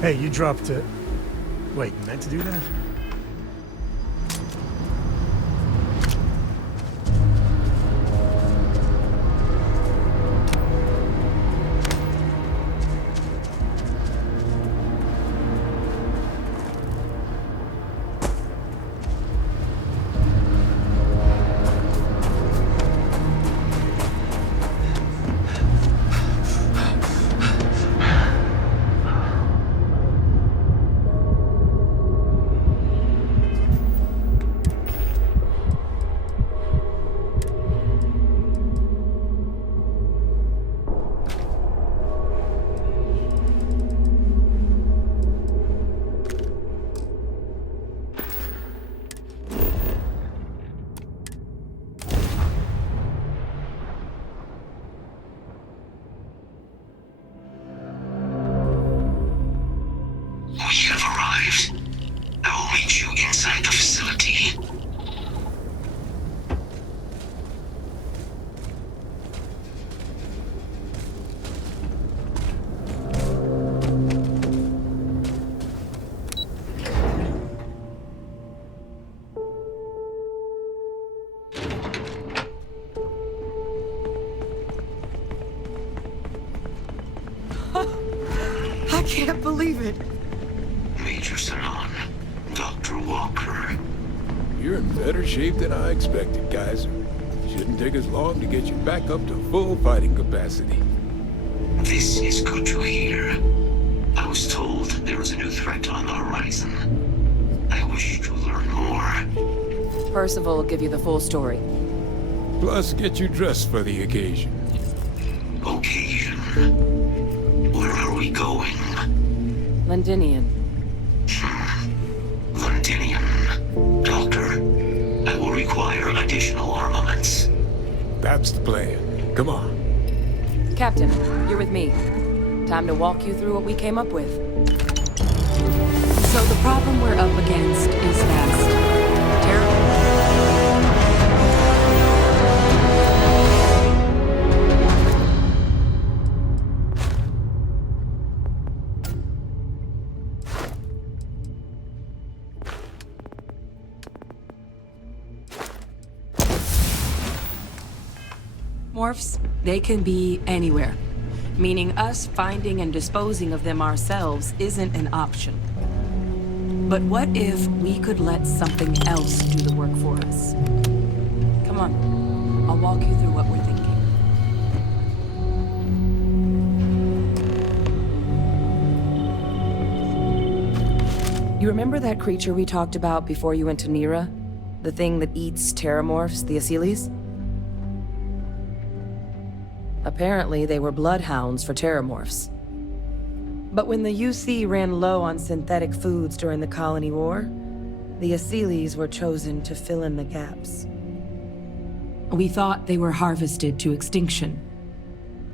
Hey, you dropped it. Wait, you meant to do that? We have arrived. I will meet you inside the facility. I can't believe it. Major Sanon, Dr. Walker. You're in better shape than I expected, Kaiser. Shouldn't take us long to get you back up to full fighting capacity. This is good to hear. I was told there was a new threat on the horizon. I wish to learn more. Percival will give you the full story. Plus, get you dressed for the occasion. Occasion. Where are we going? Londinian. Londinium. Doctor, I will require additional armaments. That's the plan. Come on. Captain, you're with me. Time to walk you through what we came up with. So the problem we're up against is vast. Terrible. Morphs, they can be anywhere. Meaning us finding and disposing of them ourselves isn't an option. But what if we could let something else do the work for us? Come on, I'll walk you through what we're thinking. You remember that creature we talked about before you went to Nira? The thing that eats terramorphs, the Asylees? Apparently, they were bloodhounds for terramorphs. But when the UC ran low on synthetic foods during the Colony War, the Asylees were chosen to fill in the gaps. We thought they were harvested to extinction.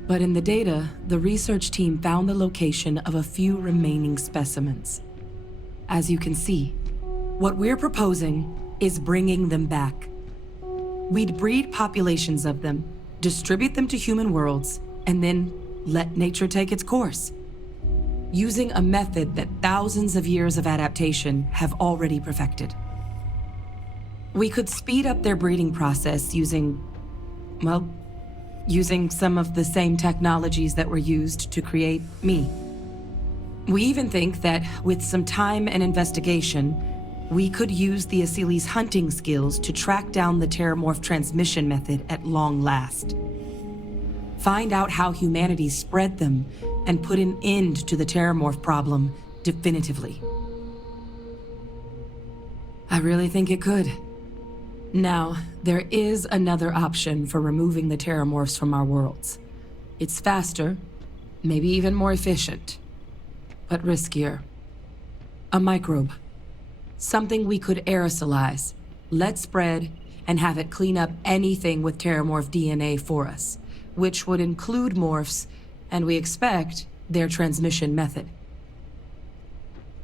But in the data, the research team found the location of a few remaining specimens. As you can see, what we're proposing is bringing them back. We'd breed populations of them, distribute them to human worlds, and then let nature take its course. Using a method that thousands of years of adaptation have already perfected. We could speed up their breeding process using some of the same technologies that were used to create me. We even think that with some time and investigation, we could use the Asylees' hunting skills to track down the terramorph transmission method at long last. Find out how humanity spread them and put an end to the terramorph problem definitively. I really think it could. Now, there is another option for removing the terramorphs from our worlds. It's faster, maybe even more efficient, but riskier. A microbe. Something we could aerosolize, let spread, and have it clean up anything with terramorph DNA for us, which would include morphs, and we expect their transmission method.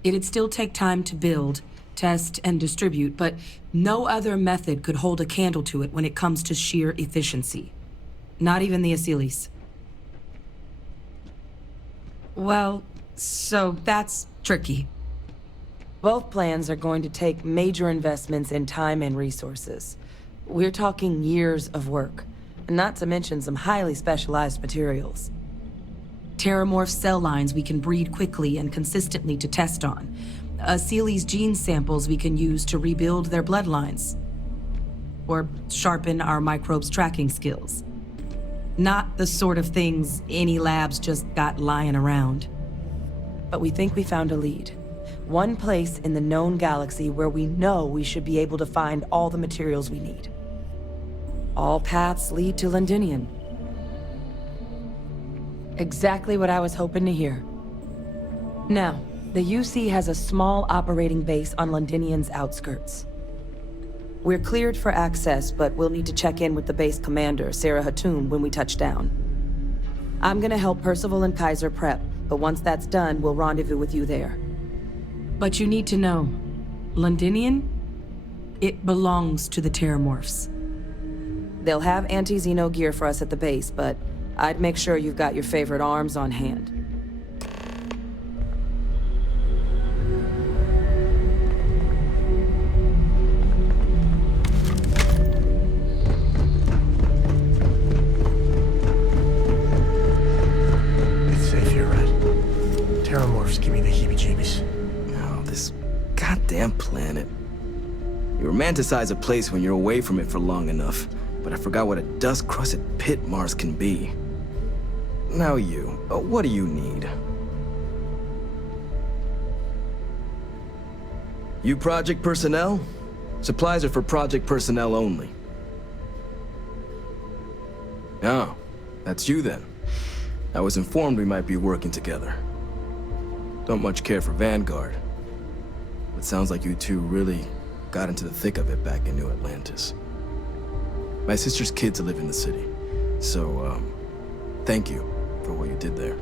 It'd still take time to build, test, and distribute, but no other method could hold a candle to it when it comes to sheer efficiency. Not even the Asylees. Well, so that's tricky. Both plans are going to take major investments in time and resources. We're talking years of work, not to mention some highly specialized materials. Terramorph cell lines we can breed quickly and consistently to test on. Sealy's gene samples we can use to rebuild their bloodlines. Or sharpen our microbes' tracking skills. Not the sort of things any labs just got lying around. But we think we found a lead. One place in the known galaxy where we know we should be able to find all the materials we need. All paths lead to Londinium. Exactly what I was hoping to hear. Now, the UC has a small operating base on Londinium's outskirts. We're cleared for access, but we'll need to check in with the base commander, Sarah Hatum, when we touch down. I'm gonna help Percival and Kaiser prep, but once that's done, we'll rendezvous with you there. But you need to know, Londinium, it belongs to the Terramorphs. They'll have anti-Xeno gear for us at the base, but I'd make sure you've got your favorite arms on hand. It's safe here, right? Terramorphs give me the heebie-jeebies. Oh, this goddamn planet. You romanticize a place when you're away from it for long enough, but I forgot what a dust-crusted pit Mars can be. Now what do you need? You project personnel? Supplies are for project personnel only. Oh, that's you then. I was informed we might be working together. Don't much care for Vanguard. But sounds like you two really got into the thick of it back in New Atlantis. My sister's kids live in the city, so, thank you for what you did there.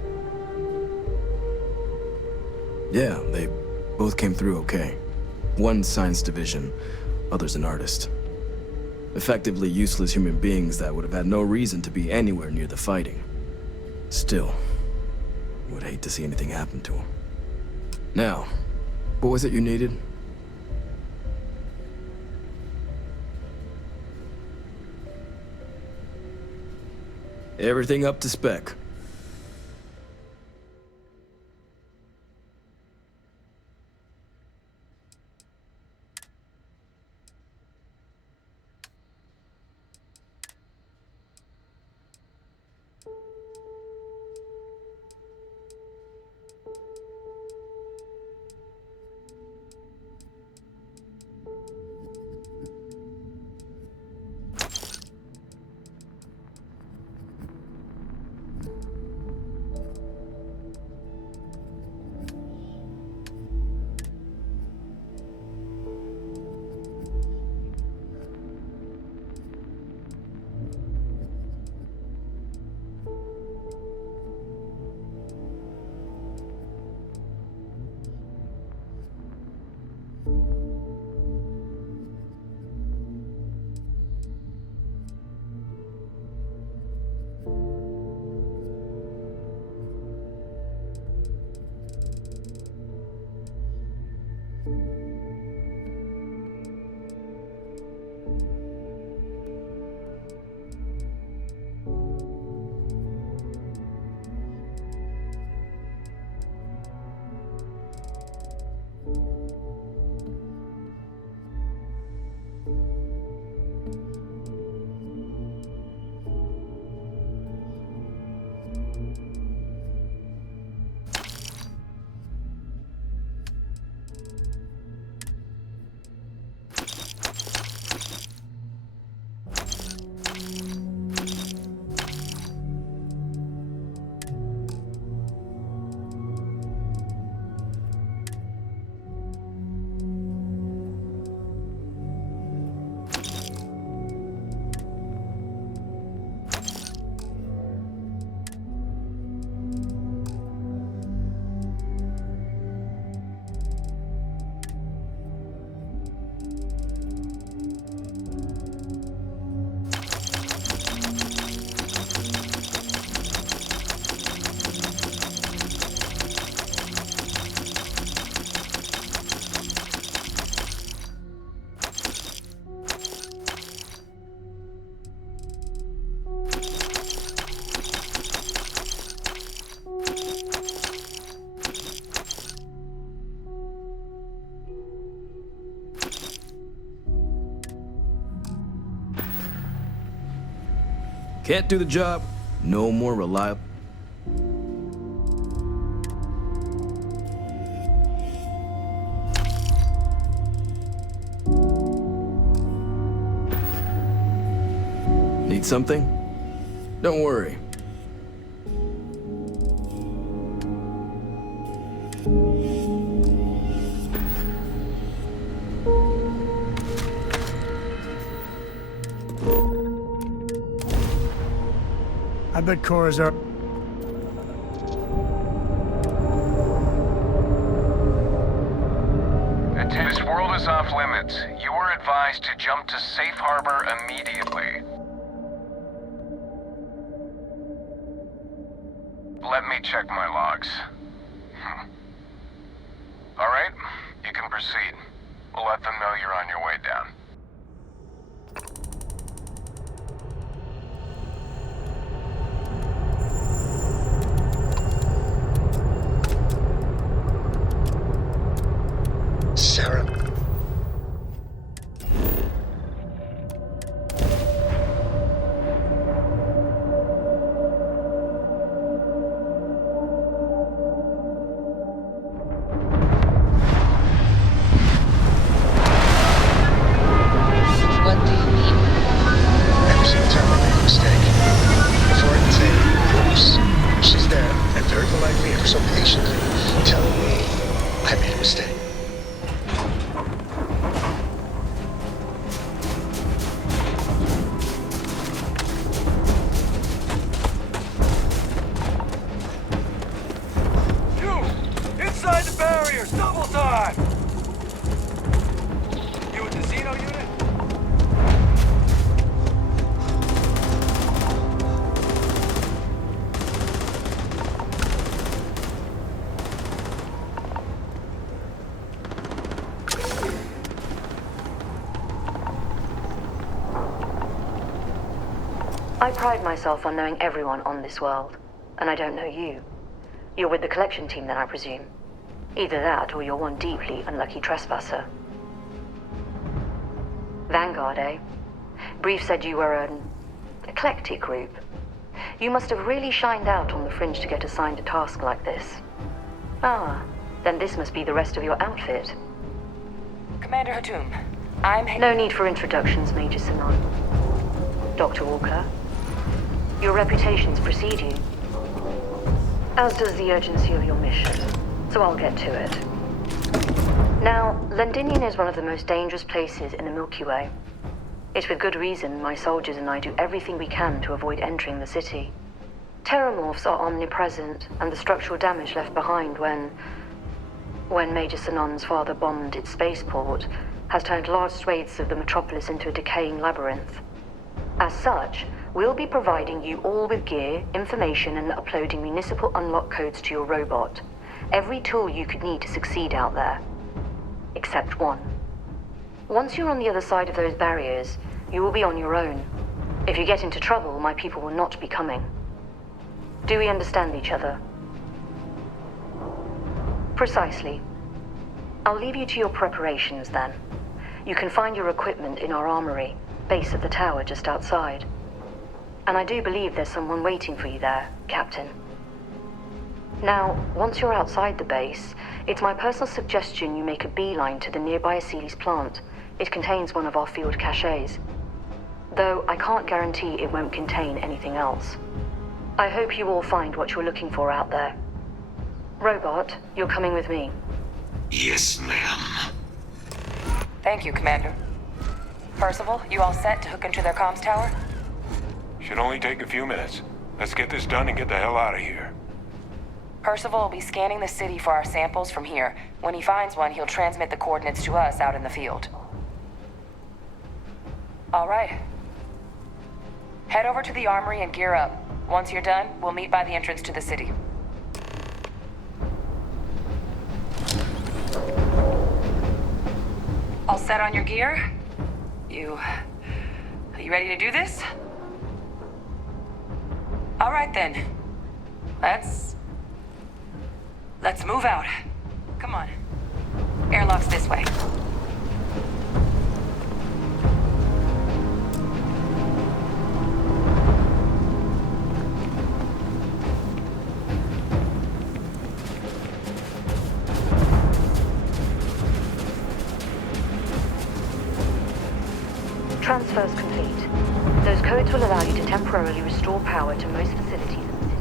Yeah, they both came through okay. One science division, other's an artist. Effectively useless human beings that would have had no reason to be anywhere near the fighting. Still, would hate to see anything happen to them. Now, what was it you needed? Everything up to spec. Can't do the job, no more reliable. Need something? Don't worry. I bet Cora's up. This world is off limits. You were advised to jump to safe harbor immediately. Let me check my logs. All right, you can proceed. We'll let them know you're on your way down. Sarah. What do you mean? Every single time I make a mistake, before I can say, oops, she's there, and very politely, ever so patiently, telling me I made a mistake. Inside the barriers! Double time! You a casino unit? I pride myself on knowing everyone on this world, and I don't know you. You're with the collection team then, I presume. Either that, or you're one deeply unlucky trespasser. Vanguard, eh? Brief said you were an eclectic group. You must have really shined out on the fringe to get assigned a task like this. Ah, then this must be the rest of your outfit. Commander Hatum, I'm... No need for introductions, Major Sinan. Dr. Walker, your reputations precede you, as does the urgency of your mission, so I'll get to it. Now, Londinian is one of the most dangerous places in the Milky Way. It's with good reason my soldiers and I do everything we can to avoid entering the city. Terramorphs are omnipresent, and the structural damage left behind when Major Sinan's father bombed its spaceport has turned large swathes of the metropolis into a decaying labyrinth. As such, we'll be providing you all with gear, information, and uploading municipal unlock codes to your robot. Every tool you could need to succeed out there. Except one. Once you're on the other side of those barriers, you will be on your own. If you get into trouble, my people will not be coming. Do we understand each other? Precisely. I'll leave you to your preparations then. You can find your equipment in our armory, base of the tower just outside. And I do believe there's someone waiting for you there, Captain. Now, once you're outside the base, it's my personal suggestion you make a beeline to the nearby Aceles plant. It contains one of our field caches. Though I can't guarantee it won't contain anything else. I hope you all find what you're looking for out there. Robot, you're coming with me. Yes, ma'am. Thank you, Commander. Percival, you all set to hook into their comms tower? Should only take a few minutes. Let's get this done and get the hell out of here. Percival will be scanning the city for our samples from here. When he finds one, he'll transmit the coordinates to us out in the field. All right. Head over to the armory and gear up. Once you're done, we'll meet by the entrance to the city. All set on your gear? Are you ready to do this? All right then. Let's move out. Come on. Airlock's this way. Transfer's complete. Those codes will allow you to temporarily restore power to most facilities in the city.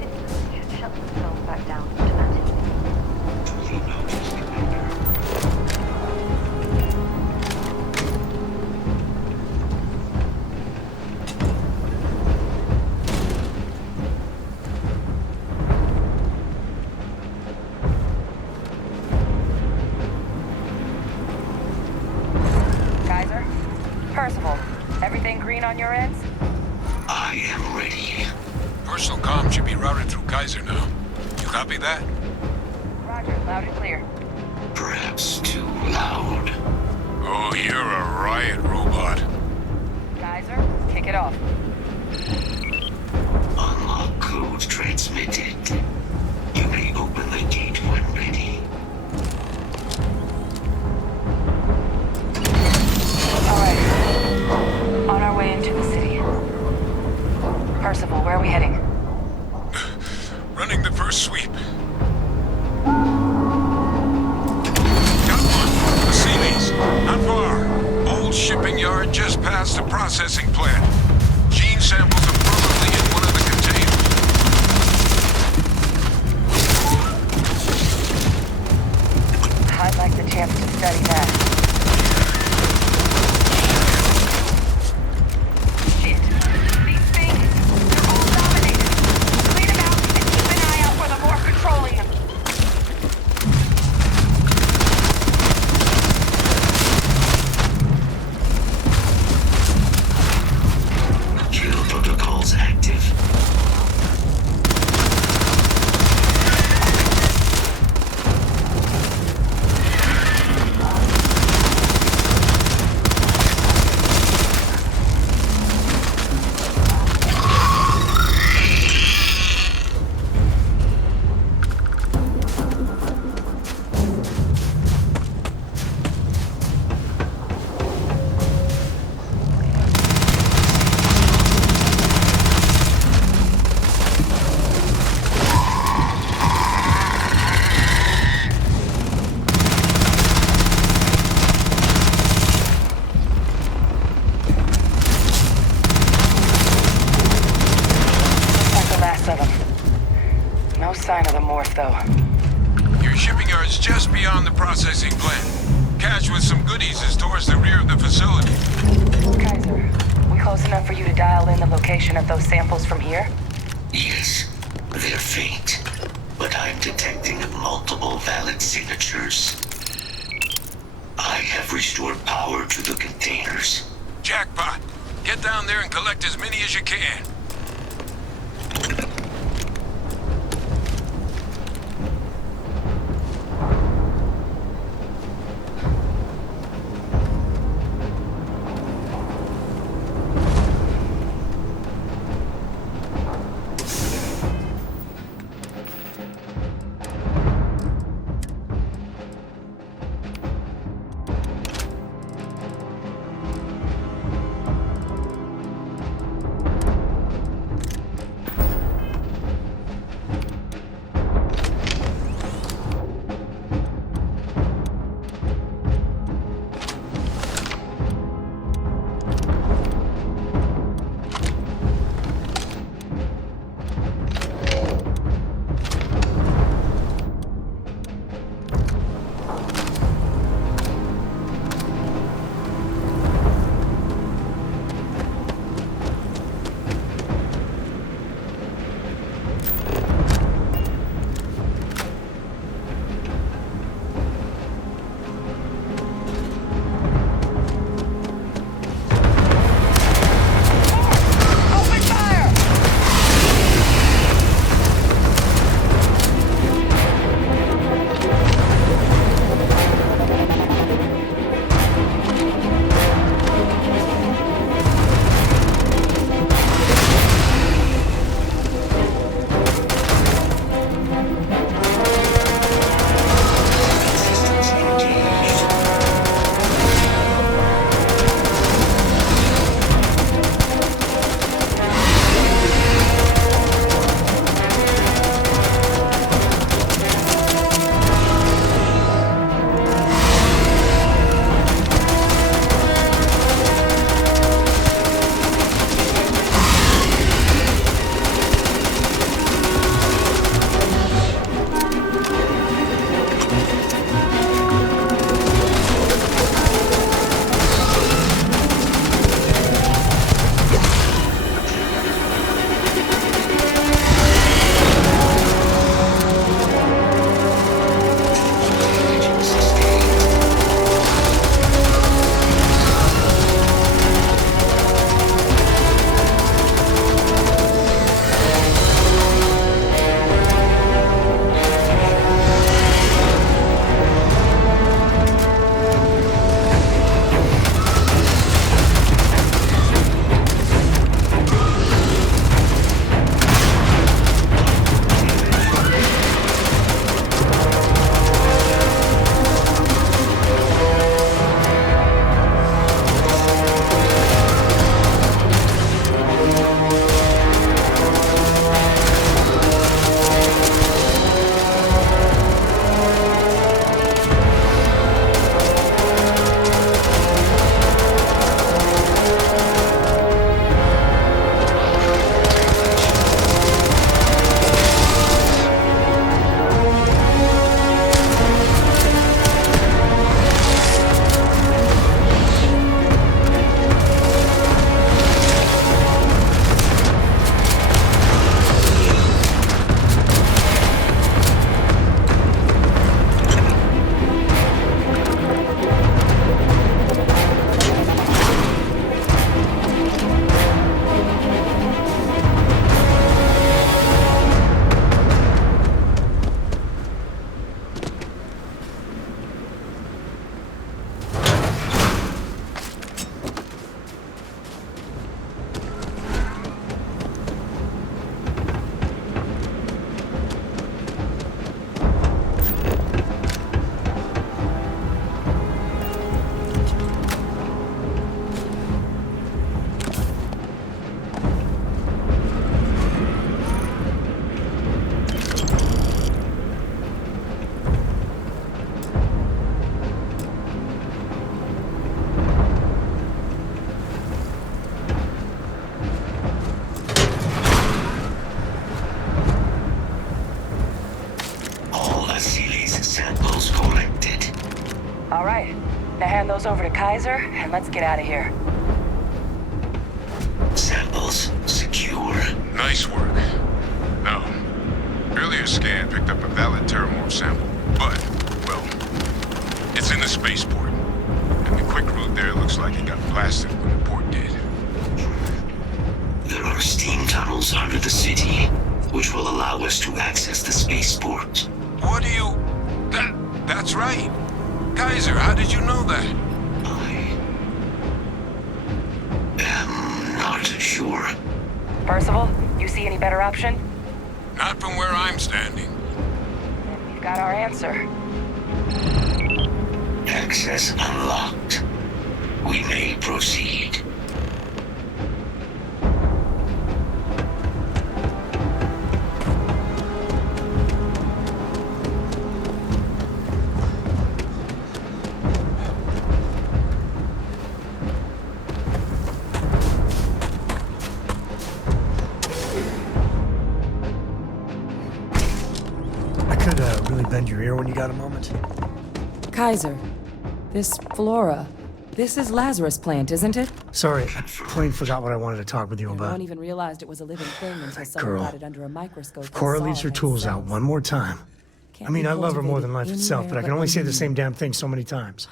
Systems should shut themselves back down automatically. Kaiser? Percival, everything green on your ends? I am ready. Personal comm should be routed through Kaiser now. You copy that? Roger, loud and clear. Perhaps too loud. Oh, you're a riot robot. Kaiser, kick it off. Unlock code transmitted. You may open the gate when ready. All right. On our way into the city. Percival, where are we heading? Running the first sweep. Got one. The Sealies. Not far. Old shipping yard just past the processing plant. Gene samples are probably in one of the containers. I'd like the chance to study that. Shit. These things, they're all dominated. Clean them out and keep an eye out for the more controlling them. Kill protocols active. That's the last of them. No sign of the morph, though. Your shipping yard's just beyond the processing plant. Cache with some goodies is towards the rear of the facility. Kaiser, we close enough for you to dial in the location of those samples from here? Yes, they're faint, but I'm detecting multiple valid signatures. I have restored power to the containers. Jackpot. Get down there and collect as many as you can. hand those over to Kaiser, and let's get out of here. Samples secure. Nice work. No. Earlier scan picked up a valid Terramorph sample, but, well, it's in the spaceport. And the quick route there looks like it got blasted when the port did. There are steam tunnels under the city, which will allow us to access the spaceport. What do you... That's right. Kaiser, how did you know that? I am not sure. Percival, you see any better option? Not from where I'm standing. We've got our answer. Access unlocked. We may proceed. I could really bend your ear when you got a moment. Kaiser, this Flora, this is Lazarus plant, isn't it? Sorry, I plain forgot what I wanted to talk with you No about. one even realized it was a living thing until someone girl. got it under a microscope. Cora leaves her tools out one more time. I mean, I love her more than life itself, but I can only say the same damn thing so many times.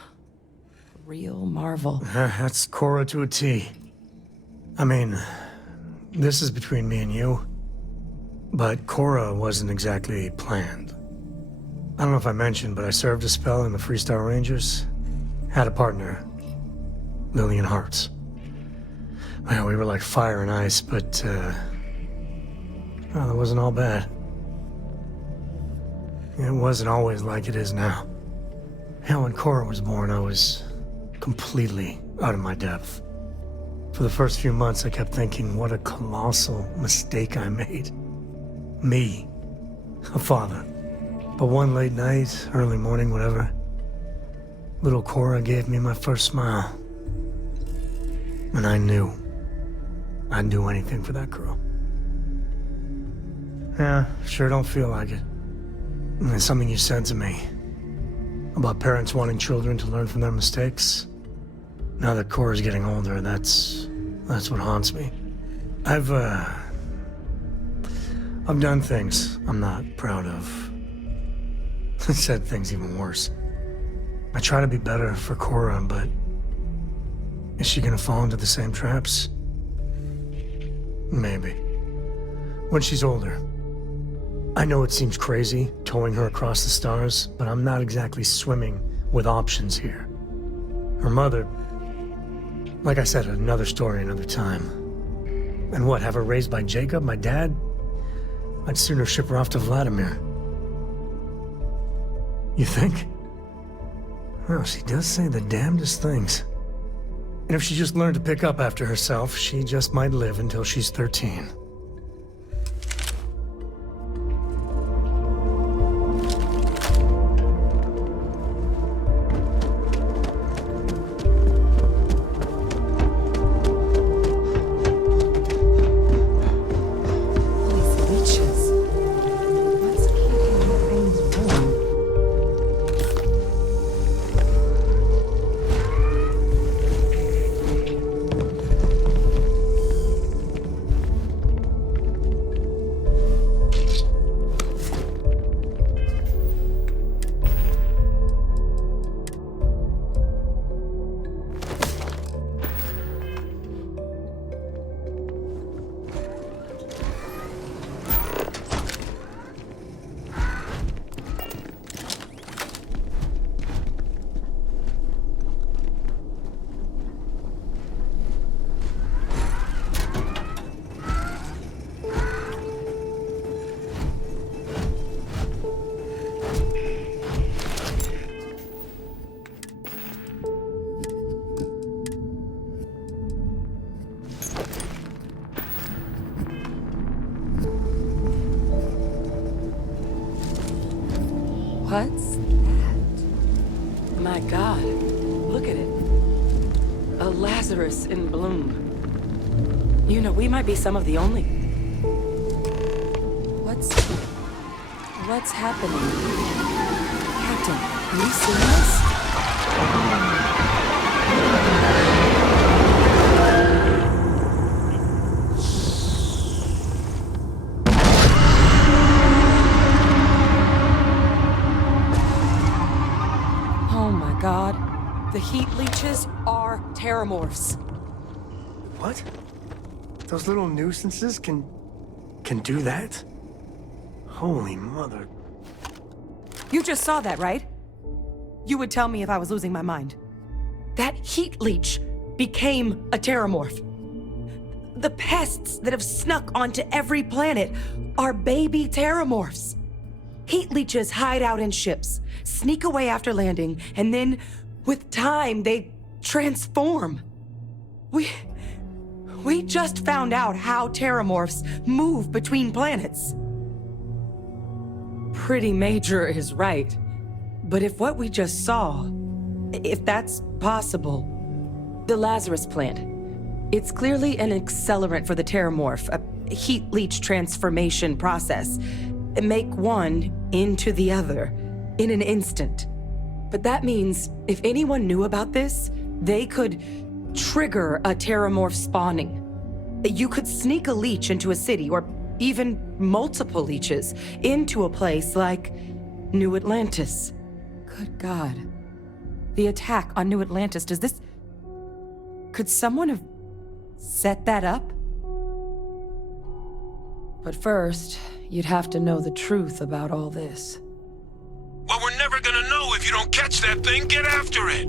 Real marvel. That's Cora to a T. I mean, this is between me and you, but Cora wasn't exactly planned. I don't know if I mentioned, but I served a spell in the Freestar Rangers. Had a partner, Lillian Hartz. Well, we were like fire and ice, but, well, it wasn't all bad. It wasn't always like it is now. Hell, when Cora was born, I was completely out of my depth. For the first few months, I kept thinking, what a colossal mistake I made. Me, a father. But one late night, early morning, whatever, little Cora gave me my first smile. And I knew I'd do anything for that girl. Yeah, sure don't feel like it. And there's something you said to me about parents wanting children to learn from their mistakes. Now that Cora's getting older, that's what haunts me. I've done things I'm not proud of. Said things even worse. I try to be better for Cora, but is she gonna fall into the same traps? Maybe. When she's older. I know it seems crazy, towing her across the stars, but I'm not exactly swimming with options here. Her mother, like I said, another story, another time. And what, have her raised by Jacob, my dad? I'd sooner ship her off to Vladimir. You think? Well, she does say the damnedest things. And if she just learned to pick up after herself, she just might live until she's 13. What's that? My God, look at it. A Lazarus in bloom. You know, we might be some of the only... What's happening? Captain, are you seeing this? Oh my god. The heat leeches are terramorphs. What? Those little nuisances can do that? Holy mother. You just saw that, right? You would tell me if I was losing my mind. That heat leech became a terramorph. The pests that have snuck onto every planet are baby terramorphs. Heat leeches hide out in ships, sneak away after landing, and then, with time, they transform. We just found out how terramorphs move between planets. Pretty major is right. But if what we just saw, if that's possible, the Lazarus plant, it's clearly an accelerant for the terramorph, a heat leech transformation process. Make one into the other in an instant. But that means if anyone knew about this, they could trigger a terramorph spawning. You could sneak a leech into a city, or even multiple leeches, into a place like New Atlantis. Good God. The attack on New Atlantis, could someone have set that up? But first, you'd have to know the truth about all this. Well, we're never gonna know if you don't catch that thing. Get after it!